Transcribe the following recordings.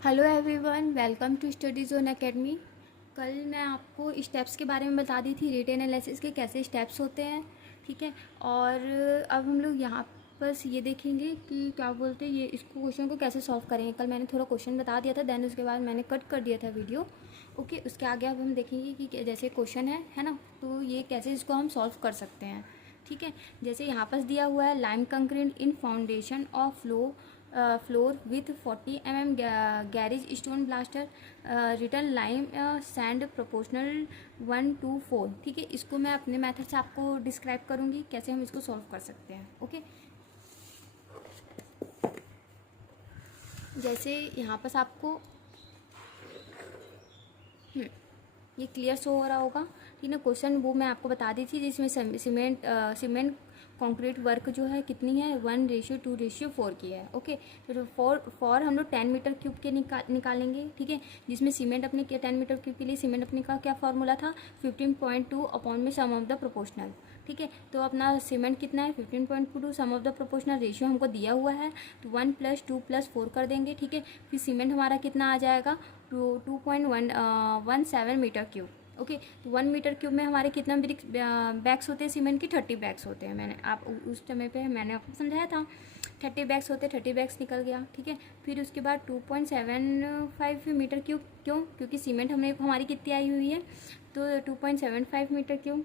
Hello everyone, welcome to study zone academy. कल मैं आपको स्टेप्स के बारे में बता दी थी, रेट एनालिसिस के कैसे स्टेप्स होते हैं। ठीक है, और अब हम लोग यहाँ बस ये देखेंगे कि क्या बोलते हैं, ये इसको क्वेश्चन को कैसे सॉल्व करेंगे। कल मैंने थोड़ा क्वेश्चन बता दिया था, देन उसके बाद मैंने कट कर दिया था वीडियो। ओके, उसके आगे अब हम देखेंगे कि जैसे क्वेश्चन है ना, तो ये कैसे इसको हम सॉल्व कर सकते हैं। ठीक है, जैसे यहाँ पर दिया हुआ है lime concrete in foundation of floor with 40 mm garage stone blaster return lime sand proportional 1:4। ठीक है, इसको मैं अपने मेथड से आपको डिस्क्राइब करूँगी कैसे हम इसको सॉल्व कर सकते हैं। ओके, जैसे यहाँ पर आपको ये क्लियर शो हो रहा होगा। ठीक है, क्वेश्चन वो मैं आपको बता दी थी जिसमें सीमेंट कंक्रीट वर्क जो है कितनी है, 1:2:4 की है। ओके, तो फॉर हम लोग 10 मीटर क्यूब के निकालेंगे। ठीक है, जिसमें सीमेंट अपने 10 मीटर क्यूब के लिए सीमेंट अपने का क्या फॉर्मूला था, 15.2 अपॉन में सम ऑफ द प्रोपोर्शनल। ठीक है, तो अपना सीमेंट कितना है, 15.2 सम ऑफ द प्रोपोर्शनल रेशियो हमको दिया हुआ है, तो 1 + 2 + 4 कर देंगे। ठीक है, फिर सीमेंट हमारा कितना आ जाएगा, 2.17 मीटर क्यूब। ओके, तो 1 मीटर क्यूब में हमारे कितना बैग्स होते हैं सीमेंट की, 30 बैग्स होते हैं। मैंने आप उस समय पे मैंने आपको समझाया था 30 बैग्स होते हैं, 30 बैग्स निकल गया। ठीक है, फिर उसके बाद 2.75 मीटर क्यूब, क्योंकि सीमेंट हमारी कितनी आई हुई है, तो 2.75 मीटर क्यूब।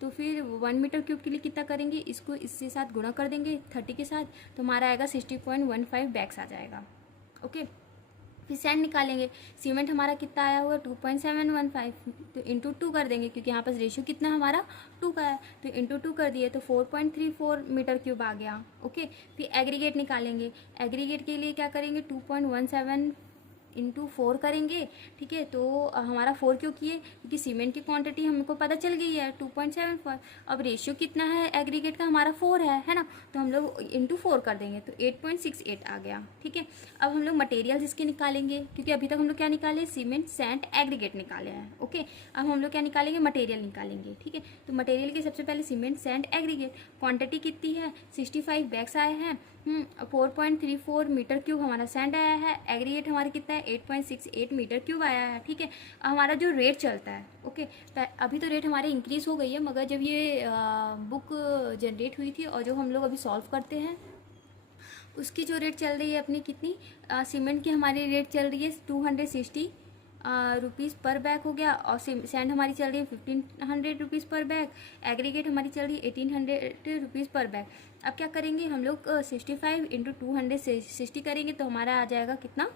तो फिर 1 मीटर क्यूब के लिए कितना करेंगे, इसको इसके साथ गुणा कर देंगे 30 के साथ, तो हमारा आएगा 60.15 बैग्स आ जाएगा। ओके, फिर सैंड निकालेंगे। सीमेंट हमारा कितना आया हुआ है, 2.715, तो इंटू 2 कर देंगे क्योंकि यहाँ पर रेशियो कितना हमारा 2 का है, तो इंटू 2 कर दिए तो 4.34 मीटर क्यूब आ गया। ओके, फिर एग्रीगेट निकालेंगे। एग्रीगेट के लिए क्या करेंगे, 2.17 इंटू 4 करेंगे। ठीक है, तो हमारा 4 क्यों किए, क्योंकि सीमेंट की क्वांटिटी हमको पता चल गई है 2.74। अब रेशियो कितना है एग्रीगेट का, हमारा 4 है ना, तो हम लोग इंटू 4 कर देंगे तो 8.68 आ गया। ठीक है, अब हम लोग मटेरियल इसके निकालेंगे, क्योंकि अभी तक हम लोग क्या निकाले, सीमेंट सैंड एग्रीगेट निकाले हैं। ओके, अब हम लोग क्या निकालेंगे, मटेरियल निकालेंगे। ठीक है, तो मटेरियल के सबसे पहले सीमेंट सैंड एग्रीगेट क्वांटिटी कितनी है, 65 बैग्स आए हैं। 4.34 मीटर क्यूब हमारा सैंड आया है। एग्रीगेट हमारा कितना है, 8.68 मीटर क्यूब आया है। ठीक है, हमारा जो रेट चलता है, ओके, अभी तो रेट हमारे इंक्रीज़ हो गई है, मगर जब ये बुक जनरेट हुई थी और जो हम लोग अभी सॉल्व करते हैं उसकी जो रेट चल रही है अपनी कितनी, सीमेंट की हमारी रेट चल रही है 260 रुपीज़ पर बैग हो गया, और सैंड हमारी चल रही है 1500 रुपीज़ पर बैग। एग्रीगेट हमारी चल रही है 1800 रुपीज़ पर बैग। अब क्या करेंगे हम लोग, 65 इंटू 260 करेंगे तो हमारा आ जाएगा कितना,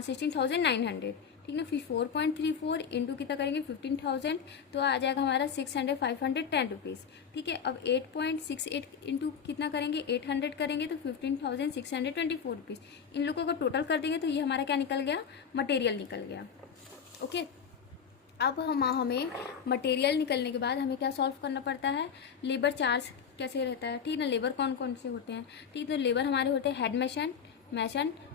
16,900। ठीक है, फिर 4.34 इंटू कितना करेंगे, 15,000, तो आ जाएगा हमारा 510 रुपीज़। ठीक है, अब 8.68 इंटू कितना करेंगे, 800 करेंगे तो 15,624 रुपीज़। इन लोगों को टोटल कर देंगे तो ये हमारा क्या निकल गया, मटेरियल निकल गया। ओके, अब हमें मटेरियल निकलने के बाद हमें क्या सॉल्व करना पड़ता है, लेबर चार्ज कैसे रहता है। ठीक ना, लेबर कौन कौन से होते हैं, ठीक, तो लेबर हमारे होते हैं हेड मैशन,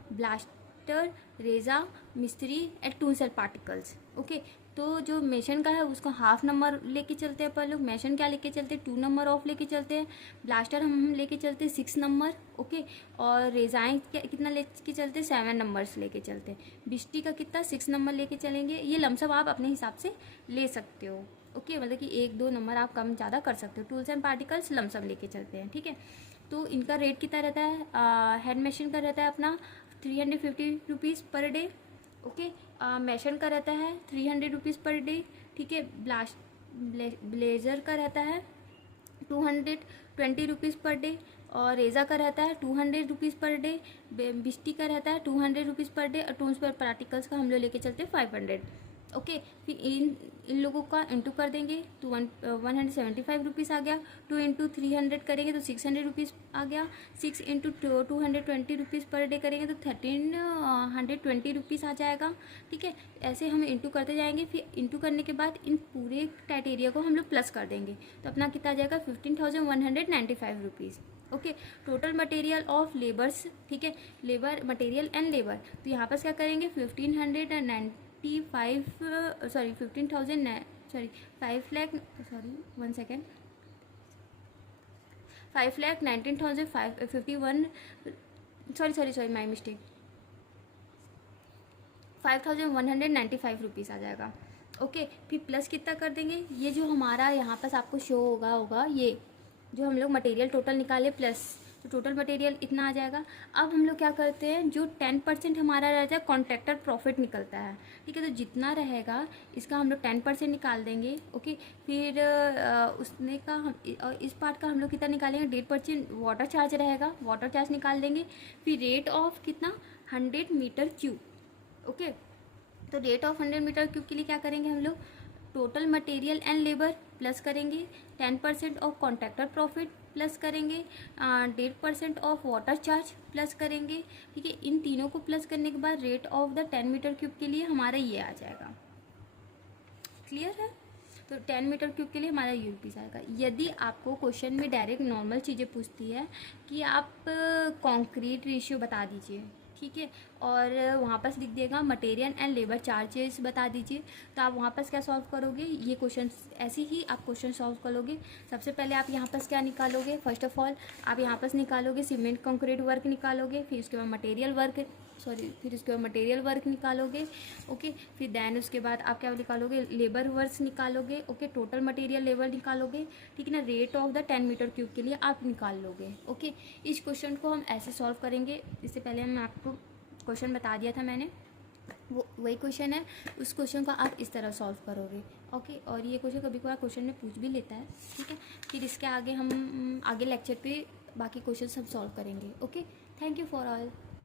ब्लास्टर, रेजा, मिस्त्री and tools and particles. Okay, तो जो मेशन का है उसको हाफ नंबर लेके चलते हैं अपन लोग, मेशन क्या लेके चलते हैं, 2 नंबर ऑफ लेके चलते हैं, ब्लास्टर हम लेके चलते हैं 6 नंबर। ओके, और रेजाएँ कितना लेके चलते हैं, 7 नंबर्स लेके चलते हैं। बिस्टी का कितना, 6 नंबर लेके चलेंगे। ये लमसम आप अपने हिसाब से ले सकते हो। ओके, मतलब कि 1-2 नंबर आप कम ज़्यादा कर सकते हो। टूल्स एंड पार्टिकल्स लमसम लेके चलते हैं। ठीक है, तो इनका रेट कितना रहता है, हेड मशीन का रहता है अपना 350 रुपीज़ पर डे। ओके, मैशन का रहता है 300 रुपीज़ पर डे। ठीक है, ब्लेजर का रहता है 220 रुपीज़ पर डे, और रेज़ा का रहता है 200 रुपीज़ पर डे, बिस्टी का रहता है 200 रुपीज़ पर डे, और टूल्स पर पार्टिकल्स का हम लोग लेके चलते हैं 500। ओके, फिर इन लोगों का इंटू कर देंगे तो 175 रुपीज़ आ गया। 2 इंटू 300 करेंगे तो 600 रुपीज़ आ गया। 6 इंटू 220 रुपीज़ पर डे करेंगे तो 1320 रुपीज़ आ जाएगा। ठीक है, ऐसे हम इंटू करते जाएंगे। फिर इंटू करने के बाद इन पूरे क्राइटेरिया को हम लोग प्लस कर देंगे तो अपना कितना आ जाएगा, 15,195 rupees. Okay, total material of labours. ठीक है, लेबर मटेरियल एंड लेबर, तो यहाँ पर क्या करेंगे, 5 lakh 1 second 5,19,551, sorry my mistake, 5195 rupees आ जाएगा। ओके, फिर प्लस कितना कर देंगे, ये जो हमारा यहाँ पास आपको शो होगा ये जो हम लोग मटेरियल टोटल निकाले प्लस, तो टोटल मटेरियल इतना आ जाएगा। अब हम लोग क्या करते हैं, जो 10% हमारा रहता है कॉन्ट्रैक्टर प्रॉफिट निकलता है, ठीक है, तो जितना रहेगा इसका हम लोग 10% निकाल देंगे। ओके, फिर उसने का हम इस पार्ट का हम लोग कितना निकालेंगे, 1.5% वाटर चार्ज रहेगा, वाटर चार्ज निकाल देंगे। फिर रेट ऑफ कितना, 100 मीटर क्यूब। ओके, तो रेट ऑफ 100 मीटर क्यूब के लिए क्या करेंगे हम लोग, total material and labour plus करेंगे, 10% ऑफ कॉन्ट्रैक्टर प्रॉफिट प्लस करेंगे, 1.5% ऑफ वाटर चार्ज प्लस करेंगे, ठीक है। इन तीनों को प्लस करने के बाद rate of the 10 metre cube के लिए हमारा ये आ जाएगा। क्लियर है, तो 10 मीटर क्यूब के लिए हमारा ये रुपीज़ आएगा। यदि आपको क्वेश्चन में डायरेक्ट नॉर्मल चीज़ें पूछती है कि आप कंक्रीट रेशियो बता दीजिए, ठीक है, और वहाँ पास लिख देगा मटेरियल एंड लेबर चार्जेस बता दीजिए, तो आप वहाँ पास क्या सॉल्व करोगे, ये क्वेश्चन ऐसे ही आप क्वेश्चन सॉल्व करोगे। सबसे पहले आप यहाँ पास क्या निकालोगे, फर्स्ट ऑफ ऑल आप यहाँ पास निकालोगे सीमेंट कंक्रीट वर्क निकालोगे, फिर उसके बाद मटेरियल वर्क निकालोगे। ओके, फिर देन उसके बाद आप क्या निकालोगे, लेबर वर्क निकालोगे। ओके, टोटल मटेरियल लेबर निकालोगे, ठीक है ना। Rate of the 10 metre cube के लिए आप निकाल लोगे। ओके, इस क्वेश्चन को हम ऐसे सॉल्व करेंगे। इससे पहले मैं आपको क्वेश्चन बता दिया था मैंने, वो वही क्वेश्चन है, उस क्वेश्चन को आप इस तरह सॉल्व करोगे। ओके, और ये क्वेश्चन कभी कभार क्वेश्चन में पूछ भी लेता है, ठीक है। फिर इसके आगे हम आगे लेक्चर पे बाकी क्वेश्चन सब सॉल्व करेंगे। Okay, thank you for all.